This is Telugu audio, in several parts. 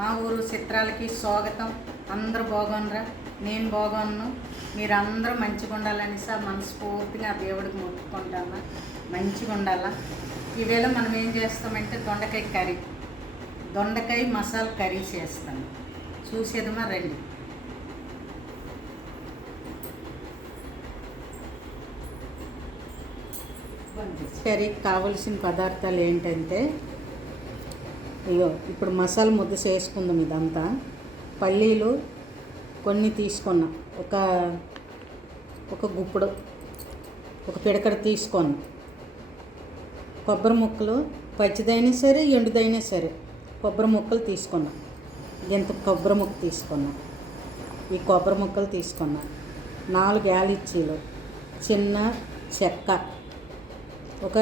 మా ఊరు చిత్రాలకి స్వాగతం. అందరూ బాగుండ్రా నేను బాగున్నాను. మీరు మంచిగా ఉండాలని సార్ మనస్ఫూర్తిగా దేవుడికి మొక్కుకుంటాను. మంచిగా ఉండాలా? ఈవేళ మనం ఏం చేస్తామంటే దొండకాయ కర్రీ. దొండకాయ మసాలా కర్రీ చేస్తాను చూసేదమా రండి. కర్రీకి కావలసిన పదార్థాలు ఏంటంటే ఇగో ఇప్పుడు మసాలా ముద్ద చేసుకుందాం ఇదంతా. పల్లీలు కొన్ని తీసుకున్నా. ఒక ఒక గుప్పుడు ఒక పిడకడ తీసుకున్నా. కొబ్బరి ముక్కలు పచ్చిదైనా సరే ఎండుదైనా సరే కొబ్బరి ముక్కలు తీసుకున్నా. ఇంత కొబ్బరి ముక్క తీసుకున్నా. ఈ కొబ్బరి ముక్కలు తీసుకున్నా. నాలుగు యాలిచ్చీలు చిన్న చెక్క ఒక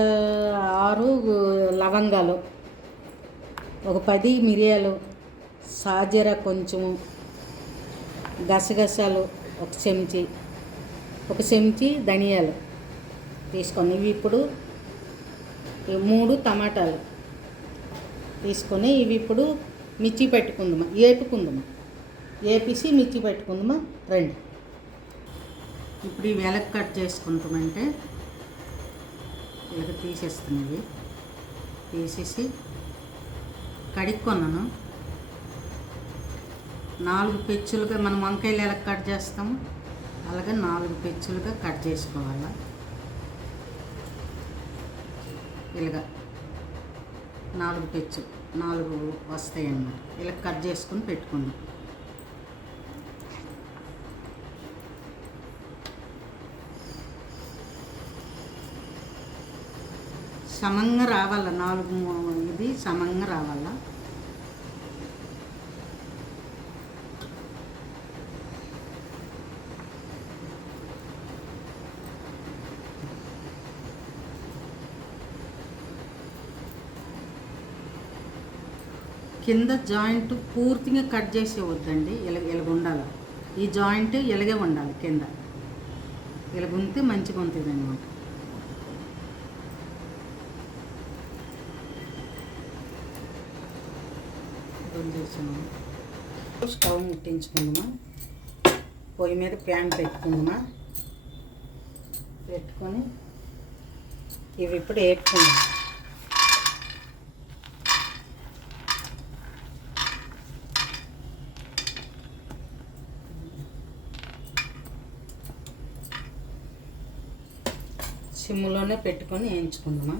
ఆరు లవంగాలు ఒక పది మిరియాలు సాజర కొంచెము గసగసాలు ఒక చెంచి ఒక చెంచి ధనియాలు తీసుకొని ఇవి ఇప్పుడు మూడు టమాటాలు తీసుకొని ఇవి ఇప్పుడు మిర్చి పెట్టుకుందామా ఏపుకుందామా? ఏపిసి మిర్చి పెట్టుకుందామా? రండి. ఇప్పుడు ఇవి ఎలా కట్ చేసుకుంటామంటే ఇలా తీసేస్తున్నవి తీసేసి కడుక్కున్నాను. నాలుగు పెచ్చులుగా మనం వంకాయలు ఎలా కట్ చేస్తాము అలాగే నాలుగు పెచ్చులుగా కట్ చేసుకోవాలి? ఇలాగా నాలుగు పెచ్చు నాలుగు వస్తాయి అన్నమాట ఇలా కట్ చేసుకుని పెట్టుకుందాం. సమంగా రావాల? నాలుగు ఇది సమంగా రావాలా? కింద జాయింట్ పూర్తిగా కట్ చేసి వద్దండి. ఇలా ఇలాగ ఉండాలి? ఈ జాయింట్ ఇలాగే ఉండాలి? కింద. ఇలాగ ఉంటే మంచిగా ఉంటుంది అనమాట చేసాము స్టవ్ ముట్టించుకుందామా పొయ్యి మీద ప్యాన్ పెట్టుకుందామా పెట్టుకొని ఇవి ఇప్పుడు వేపుకుందాం సిమ్లోనే పెట్టుకొని వేయించుకుందామా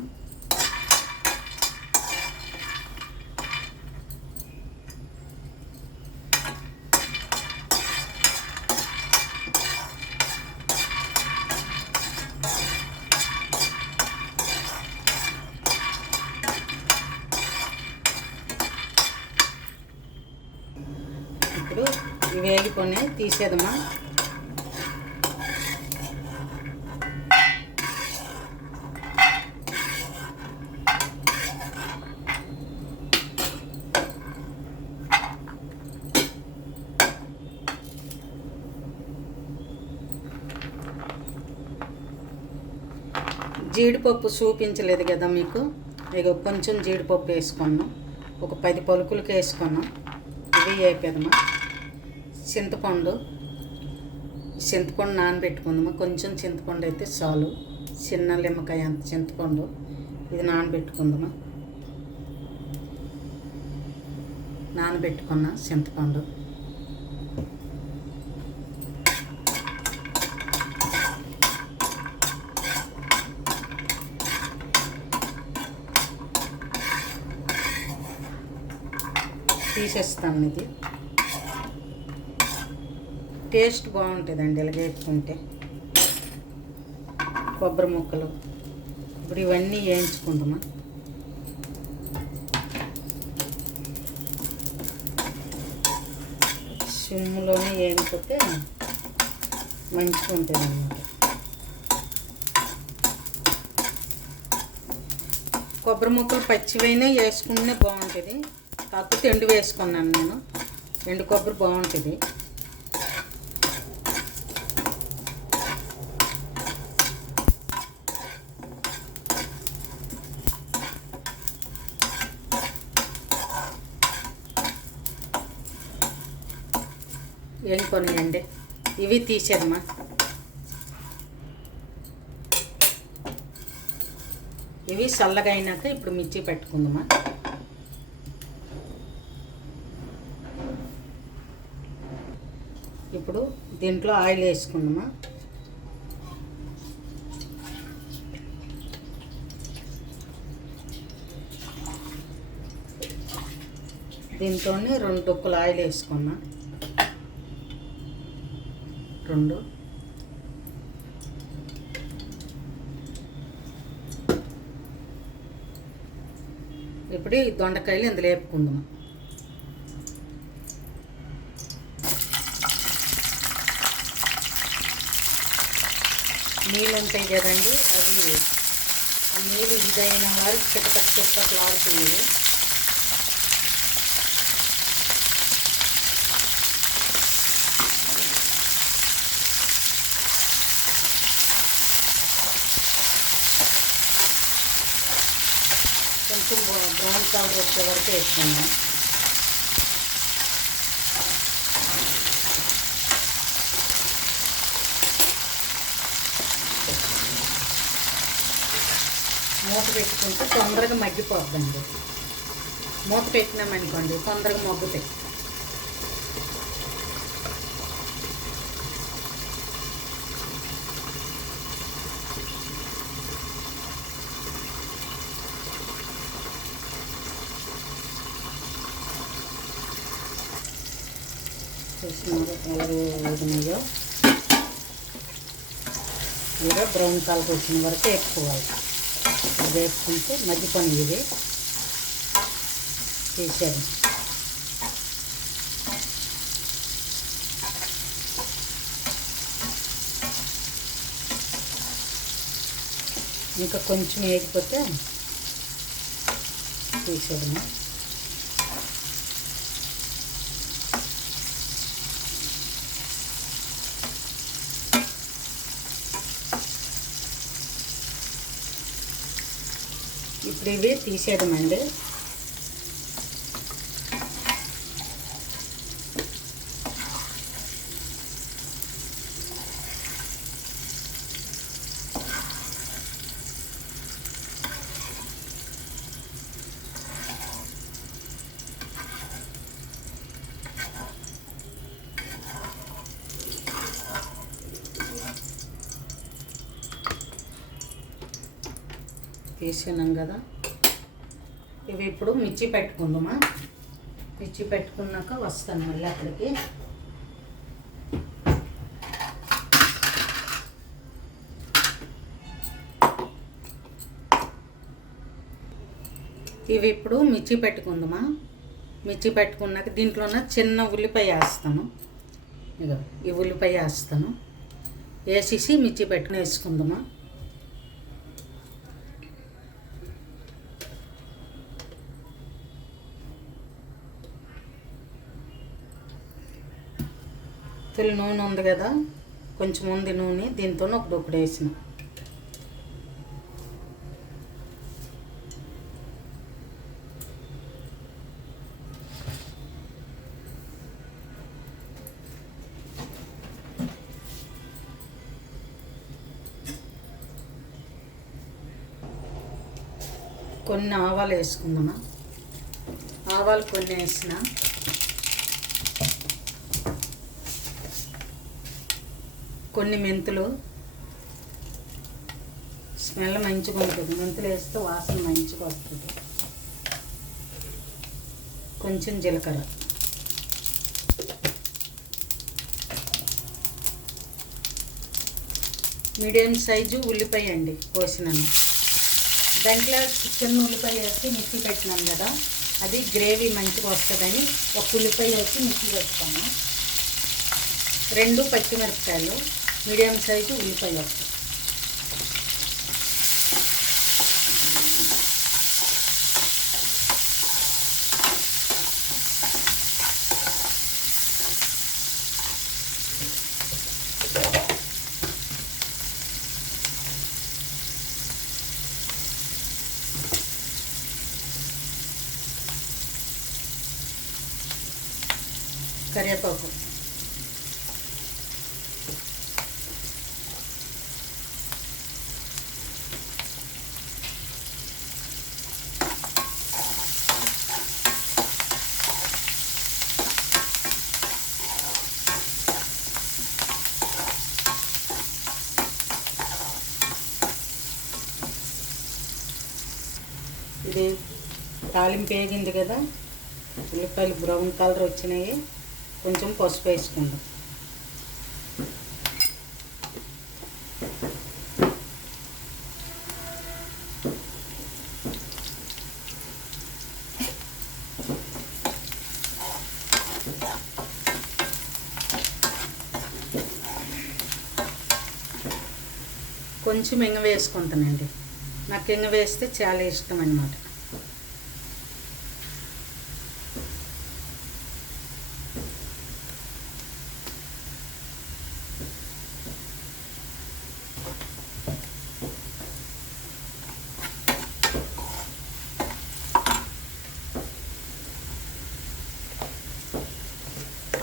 ఇప్పుడు ఇవి వేగిపోయి జీడిపప్పు చూపించలేదు కదా మీకు? ఇక కొంచెం జీడిపప్పు వేసుకున్నాం. ఒక పది పలుకులకి వేసుకున్నాం. ఇవి వేపేదమ్మా చింతపండు. చింతపండు నానబెట్టుకుందాము? కొంచెం చింతపండు అయితే చాలు. చిన్న నిమ్మకాయ అంత చింతపండు. ఇది నానబెట్టుకుందామా? నానబెట్టుకున్న చింతపండు. తీసేస్తాను ఇది. టేస్ట్ బాగుంటుందండి ఇలా వేసుకుంటే కొబ్బరి ముక్కలు. ఇప్పుడు ఇవన్నీ వేయించుకుందామా సిమ్లోనే వేయకపోతే మంచిగా ఉంటుంది అన్నమాట కొబ్బరి ముక్కలు పచ్చివైనా వేసుకుంటే బాగుంటుంది. కాకపోతే ఎండు వేసుకున్నాను నేను. ఎండు కొబ్బరి బాగుంటుంది. ఏం కొనియండి? ఇవి తీసేమ్మా ఇవి చల్లగా అయినాక ఇప్పుడు మిర్చి పెట్టుకుందామా? ఇప్పుడు దీంట్లో ఆయిల్ వేసుకుందామా? దీంతో రెండు డొక్కులు ఆయిల్ వేసుకున్నా రెండు. ఇప్పుడు ఈ దొండకాయలు ఇందులో వేపుకుందాం. నీళ్ళు ఉంటాయి కదండి అవి ఆ నీళ్ళు ఇదైన వారికి చిట్టపక్క చిట్టపక్కలు ఆడుతుంది కొంచెం బ్రౌన్ కలర్ వచ్చే వరకు వేసుకున్నాం. మూత పెట్టుకుంటే తొందరగా మగ్గిపోద్దండి. మూత పెట్టినామనుకోండి తొందరగా మగ్గుతాయి చూసినారు కలర్ వేగినాయో ఇదే బ్రౌన్ కలర్ వచ్చిన వరకు వేపుకోవాలి. వేసుకుంటే వేపుకుంటే మధ్య పని ఇది. చేసాను ఇంకా కొంచెం వేగిపోతే తీసేదమ్మా ఇప్పుడు ఇవి తీసేయడమండి తీసినాం కదా ఇవి ఇప్పుడు మిర్చి పెట్టుకుందామా? మిర్చి పెట్టుకున్నాక వస్తాను మళ్ళీ అక్కడికి. ఇవి ఇప్పుడు మిర్చి పెట్టుకుందామా? మిర్చి పెట్టుకున్నాక దీంట్లో చిన్న ఉల్లిపాయ వేస్తాను. ఇక ఈ ఉల్లిపాయ వేస్తాను. వేసేసి మిర్చి పెట్టుకుని వేసుకుందామా? తెల్ల నూనె ఉంది కదా కొంచెం ఉంది నూనె దీంతో ఒక డొక్కుడు వేసిన. కొన్ని ఆవాలు వేసుకుందామా? ఆవాలు కొన్ని వేసిన. కొన్ని మెంతులు. స్మెల్ మంచిగా ఉంటుంది మెంతులు వేస్తే వాసన మంచిగా వస్తుంది కొంచెం జీలకర్ర. మీడియం సైజు ఉల్లిపాయ అండి కోసినాను. దాంట్లో చికెన్ ఉల్లిపాయ వేసి మిక్సీ పెట్టినాం కదా అది గ్రేవీ మంచిగా వస్తుందని ఒక ఉల్లిపాయ వేసి మిక్సీ పెడతాను రెండు పచ్చిమిరపకాయలు. మీడియం సైజు ఉల్లిపాయ వస్తాయి కరివేపాకు తాలింపు వేగింది కదా ఉల్లిపాయలు బ్రౌన్ కలర్ వచ్చినాయి. కొంచెం పసుపు వేసుకుందాం. కొంచెం ఇంగ వేసుకుంటానండి. నాకు ఇంగ వేస్తే చాలా ఇష్టం అనమాట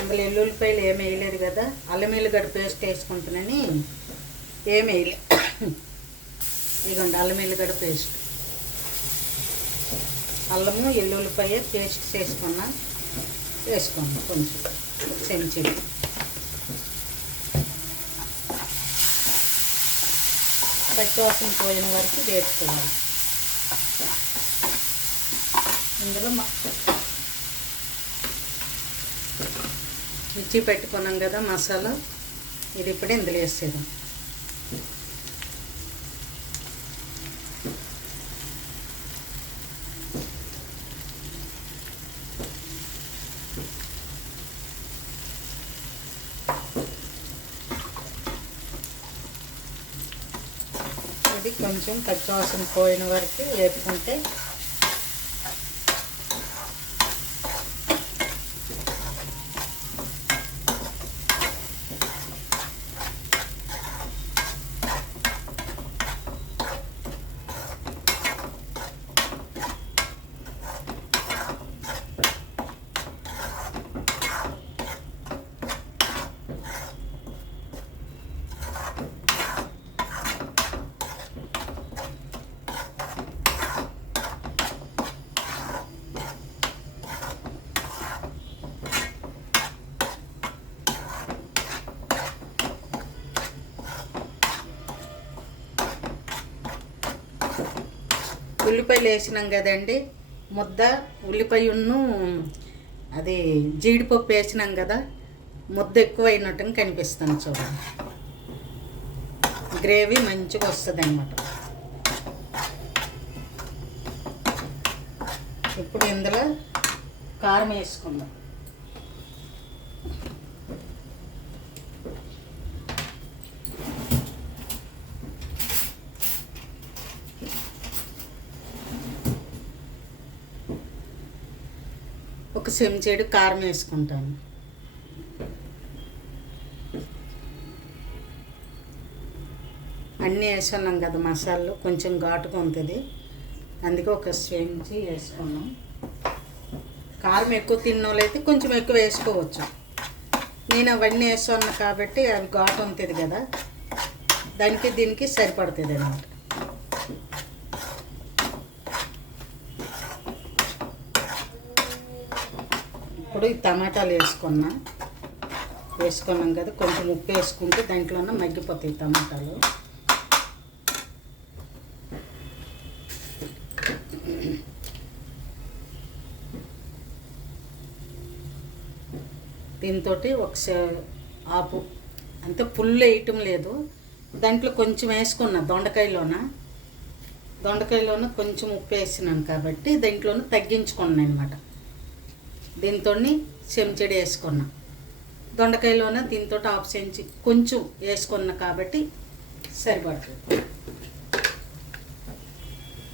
అందులో ఎల్లుల్లిపాయలు ఏమి వేయలేదు కదా అల్లం ఎల్లిగడ్డ పేస్ట్ వేసుకుంటున్నాని ఏమి వేయలే ఇదిగోండి అల్లం ఎల్లిగడ్డ పేస్ట్. అల్లము ఎల్లుల్లిపాయ పేస్ట్ చేసుకున్నా వేసుకోండి కొంచెం చెంచా. పచ్చివాసన పోయిన వరకు వేసుకోవాలి ఇందులో మిర్చి పెట్టుకున్నాం కదా మసాలా. ఇది ఇప్పుడు ఇందులో వేసేదాం ఇది కొంచెం పచ్చివాసన పోయిన వరకు వేపుకుంటే ముద్దలు వేసినాం కదండి. ముద్ద ఉల్లిపాయను అది జీడిపప్పు వేసినాం కదా ముద్ద ఎక్కువ అయినట్టు కనిపిస్తుంది చూడండి. గ్రేవీ మంచిగా వస్తుంది అనమాట ఇప్పుడు ఇందులో కారం వేసుకుందాం. చెంచేడు కారం వేసుకుంటాను. అన్నీ వేసుకున్నాం కదా మసాలాలు కొంచెం ఘాటుగా ఉంటుంది. అందుకే ఒక చెంచి వేసుకున్నాం. కారం ఎక్కువ తిన్నోళ్ళైతే కొంచెం ఎక్కువ వేసుకోవచ్చు. నేను అవన్నీ వేసుకున్నా కాబట్టి అవి ఘాటు ఉంటుంది కదా. దానికి దీనికి సరిపడుతుంది అన్నమాట. ఇప్పుడు ఈ టమాటాలు వేసుకున్నా. వేసుకున్నాం కదా కొంచెం ఉప్పు వేసుకుంటే దాంట్లోనే మగ్గిపోతాయి టమాటాలు. దీంతో ఒక ఆపు. అంతే ఫుల్ వేయటం లేదు. దాంట్లో కొంచెం వేసుకున్నా దొండకాయలోన. దొండకాయలోన కొంచెం ఉప్పు వేసినాను కాబట్టి దాంట్లోనే తగ్గించుకున్నాను అనమాట దీంతో చెంచడి వేసుకున్నా. దొండకాయలోన దీంతో హాఫ్ సెంచి కొంచెం వేసుకున్నా కాబట్టి సరిపడుతుంది.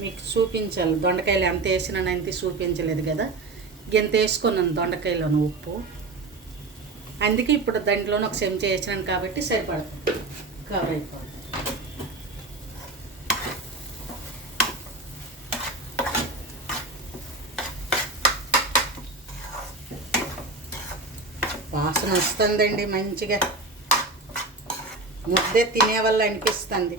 మీకు చూపించాలి దొండకాయలు ఎంత వేసినాను అంత చూపించలేదు కదా. ఎంత వేసుకున్నాను దొండకాయలోన ఉప్పు. అందుకే ఇప్పుడు దాంట్లోనే ఒక చెంచా వేసినాను కాబట్టి సరిపడుతుంది కవర్ అయిపోతుంది వాసన వస్తుందండి మంచిగా. ముద్దే తినే వల్ల అనిపిస్తుంది.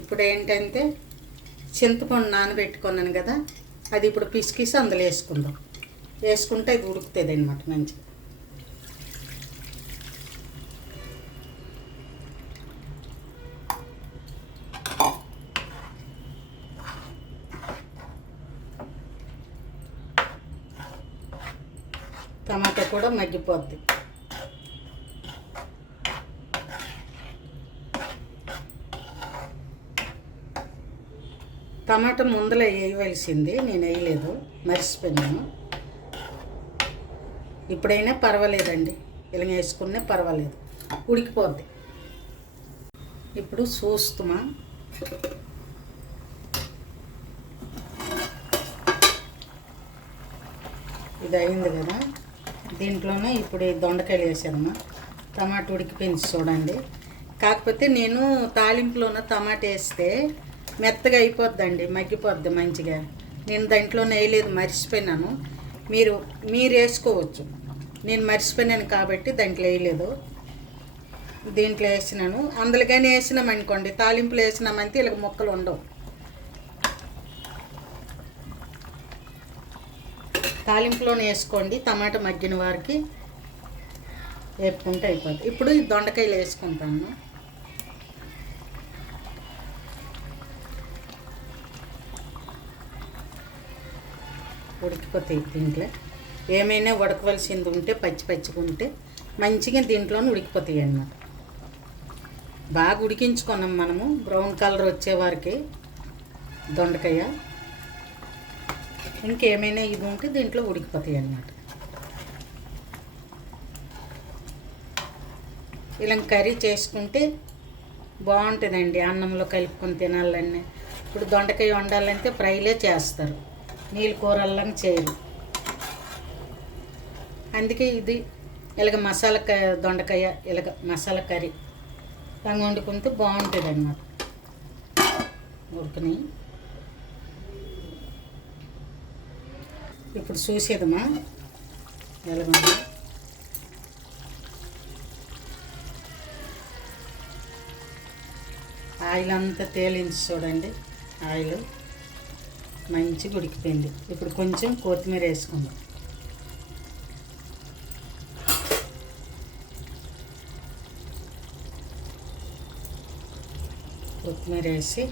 ఇప్పుడు ఏంటంటే చింతపండు నానబెట్టుకున్నాను కదా అది ఇప్పుడు పిసికిసి అందులో వేసుకుందాం. వేసుకుంటే అది ఉడుకుతుంది అనమాట మంచిగా. టమాటా కూడా మగ్గిపోద్ది. టమాటా ముందర వేయవలసింది నేను వేయలేదు మర్చిపోయినాను. ఇప్పుడైనా పర్వాలేదండి ఇలా వేసుకునే పర్వాలేదు ఉడికిపోద్ది. ఇప్పుడు చూస్తుమా ఇది అయింది కదా. దీంట్లోనే ఇప్పుడు దొండకాయలు వేసానమ్మా టమాటా ఉడికిపోయింది చూడండి. కాకపోతే నేను తాలింపులోన టమాటా వేస్తే మెత్తగా అయిపోద్దండి మగ్గిపోద్ది మంచిగా. నేను దాంట్లో వేయలేదు మర్చిపోయినాను. మీరు మీరు వేసుకోవచ్చు. నేను మర్చిపోయినాను కాబట్టి దాంట్లో వేయలేదు. దీంట్లో వేసినాను. అందులోగానే వేసినాం అనుకోండి తాలింపులు వేసినామంటే ఇలా మొక్కలు ఉండవు. తాలింపులోనే వేసుకోండి. టమాటా మగ్గిన వారికి వేపుకుంటే అయిపోతుంది ఇప్పుడు ఈ దొండకాయలు వేసుకుంటాను. ఉడికిపోతాయి దీంట్లో. ఏమైనా ఉడకవలసింది ఉంటే పచ్చి పచ్చిగా ఉంటే మంచిగా దీంట్లోనే ఉడికిపోతాయి అన్నమాట. బాగా ఉడికించుకున్నాం మనము. బ్రౌన్ కలర్ వచ్చేవారికి దొండకాయ. ఇంకేమైనా ఇది ఉంటే దీంట్లో ఉడికిపోతాయి అన్నమాట. ఇలా కర్రీ చేసుకుంటే బాగుంటుందండి అన్నంలో కలుపుకొని తినాలన్నీ. ఇప్పుడు దొండకాయ వండాలంటే ఫ్రైలే చేస్తారు నీళ్ళు కూరల్లా చేయరు. అందుకే ఇది ఇలాగ మసాలా క దొండకాయ ఇలాగ మసాలా కర్రీ ఇలా వండుకుంటే బాగుంటుంది అన్నమాట ఉడకని ఇప్పుడు చూసేదమ్మా. ఎలాగుంది ఆయిల్ అంతా తేలించి చూడండి ఆయిల్. మంచిగా ఉడికిపోయింది. ఇప్పుడు కొంచెం కొత్తిమీర వేసుకుందాం. కొత్తిమీర వేసి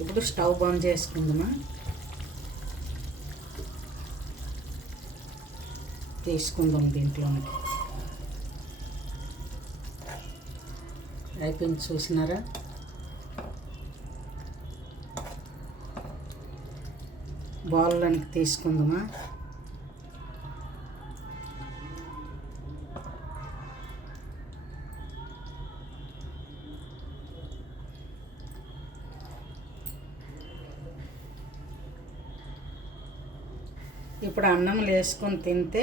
ఇప్పుడు స్టవ్ బంద్ చేసుకుందామా? తీసుకుందాం దీంట్లోనే. అయిపోయింది చూసినారా? బాల్లోనికి తీసుకుందామా? ఇప్పుడు అన్నం వేసుకొని తింటే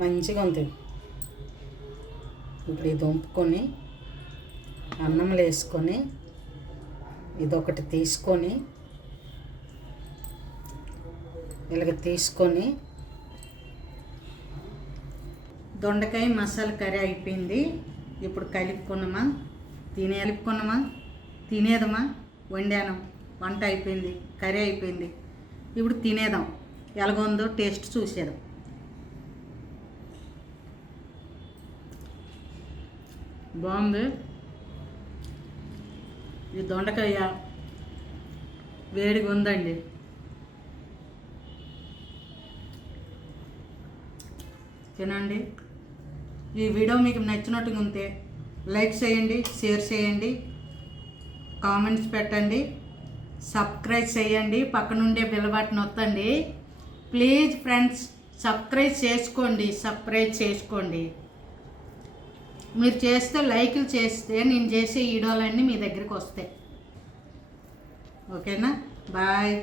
మంచిగా ఉంటుంది. ఇప్పుడు ఇది దుంపుకొని అన్నం వేసుకొని ఇదొకటి తీసుకొని ఇలాగ తీసుకొని దొండకాయ మసాలా కర్రీ అయిపోయింది. ఇప్పుడు కలుపుకున్నామా? తినే కలుపుకున్నామా? తినేదమా? వండాను. వంట అయిపోయింది. కర్రీ అయిపోయింది. ఇప్పుడు తినేదాం. ఎలాగుందో టేస్ట్ చూసేదాం బాగుంది. ఈ దొండకాయ వేడిగా ఉందండి. తినండి. ఈ వీడియో మీకు నచ్చినట్టుగా ఉంటే లైక్ చేయండి షేర్ చేయండి కామెంట్స్ పెట్టండి. సబ్స్క్రైబ్ చేయండి పక్కనుండే బిల్ బటన్ వత్తండి ప్లీజ్ ఫ్రెండ్స్ సబ్స్క్రైబ్ చేసుకోండి సబ్స్క్రైబ్ చేసుకోండి. మీరు చేస్తే లైకులు చేస్తే నేను చేసే వీడియోలన్నీ మీ దగ్గరికి వస్తాయి. ఓకేనా? బాయ్.